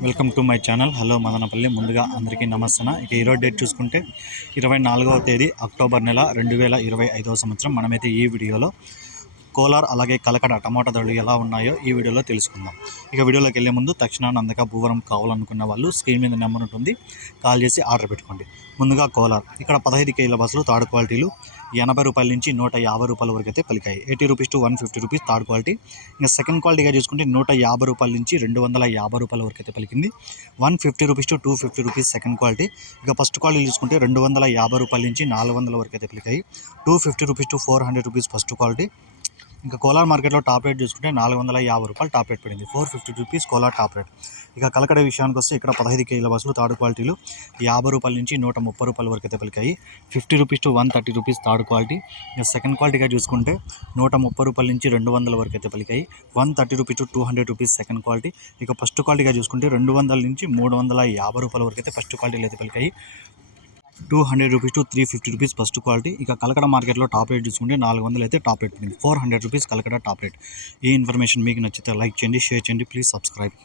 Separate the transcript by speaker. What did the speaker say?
Speaker 1: Welcome to my channel. Hello Madanapalle. ముందుగా అందరికీ నమస్తన ఇక ఈరోజు డేట్ చూసుకుంటే ఇరవై నాలుగవ తేదీ అక్టోబర్ నెల రెండు వేల ఇరవై ఐదవ సంవత్సరం. మనమైతే ఈ వీడియోలో కోలార్ అలాగే కలకడ టమాటా ధరలు ఎలా ఉన్నాయో ఈ వీడియోలో తెలుసుకుందాం. ఇక వీడియోలోకి వెళ్ళే ముందు తక్షణాన్ని అందక భూవరం కావాలనుకున్న వాళ్ళు స్క్రీన్ మీద నెంబర్ ఉంటుంది. కాల్ చేసి ఆర్డర్ పెట్టుకోండి. ముందుగా కోలార్. ఇక్కడ పదహైదు కేజీల బస్సులు థర్డ్ క్వాలిటీలు ఎనభై రూపాయల నుంచి నూట యాభై రూపాయల వరకు అయితే పలికాయి. Eighty rupees to one fifty rupees third quality. ఇంకా సెకండ్ క్వాలిటీగా చూసుకుంటే నూట యాభై రూపాయల నుంచి రెండు వందల యాభై రూపాయల వరకు అయితే పలికింది. One fifty rupees to two fifty rupees second quality. ఇక ఫస్ట్ క్వాలిటీ చూసుకుంటే రెండు వందల యాభై రూపాయల నుంచి నాలుగు వందల వరకు అయితే పలికాయి. Two fifty rupees to four hundred rupees first quality. ఇంకా కోలార్ మార్కెట్లో టాప్ రేట్ చూసుకుంటే నాలుగు వందల యాభై రూపాయలు టాప్ రేట్ పడింది. Four fifty rupees Kolar top rate. ఇక కలకడ విషయానికి వస్తే ఇక్కడ పదహైదు కేజీల బస్సులు థర్డ్ క్వాలిటీలు యాభై రూపాయల నుంచి నూట ముప్పై రూపాయల వరకు అయితే పలికాయి. Fifty rupees to one thirty rupees third quality. ఇక సెకండ్ క్వాలిటీగా చూసుకుంటే నూట ముప్పై రూపాయల నుంచి రెండు వందల వరకు అయితే పలికాయి. One thirty rupees to two hundred rupees second quality. ఇక ఫస్ట్ క్వాలిటీగా చూసుకుంటే రెండు వందల నుంచి మూడు వందల యాభై రూపాయల వరకు అయితే ఫస్ట్ క్వాలిటీలు అయితే పలికాయి. Two hundred rupees to three fifty rupees first quality. ఇక కలకడ మార్కెట్లో టాప్ రేట్ చూసుకుంటే నాలుగు వందలు అయితే టాప్ రేట్ పడింది. Four hundred rupees Kalakada top rate. ఈ ఇన్ఫర్మేషన్ మీకు నచ్చితే లైక్ చేయండి షేర్ చేయండి. Please subscribe.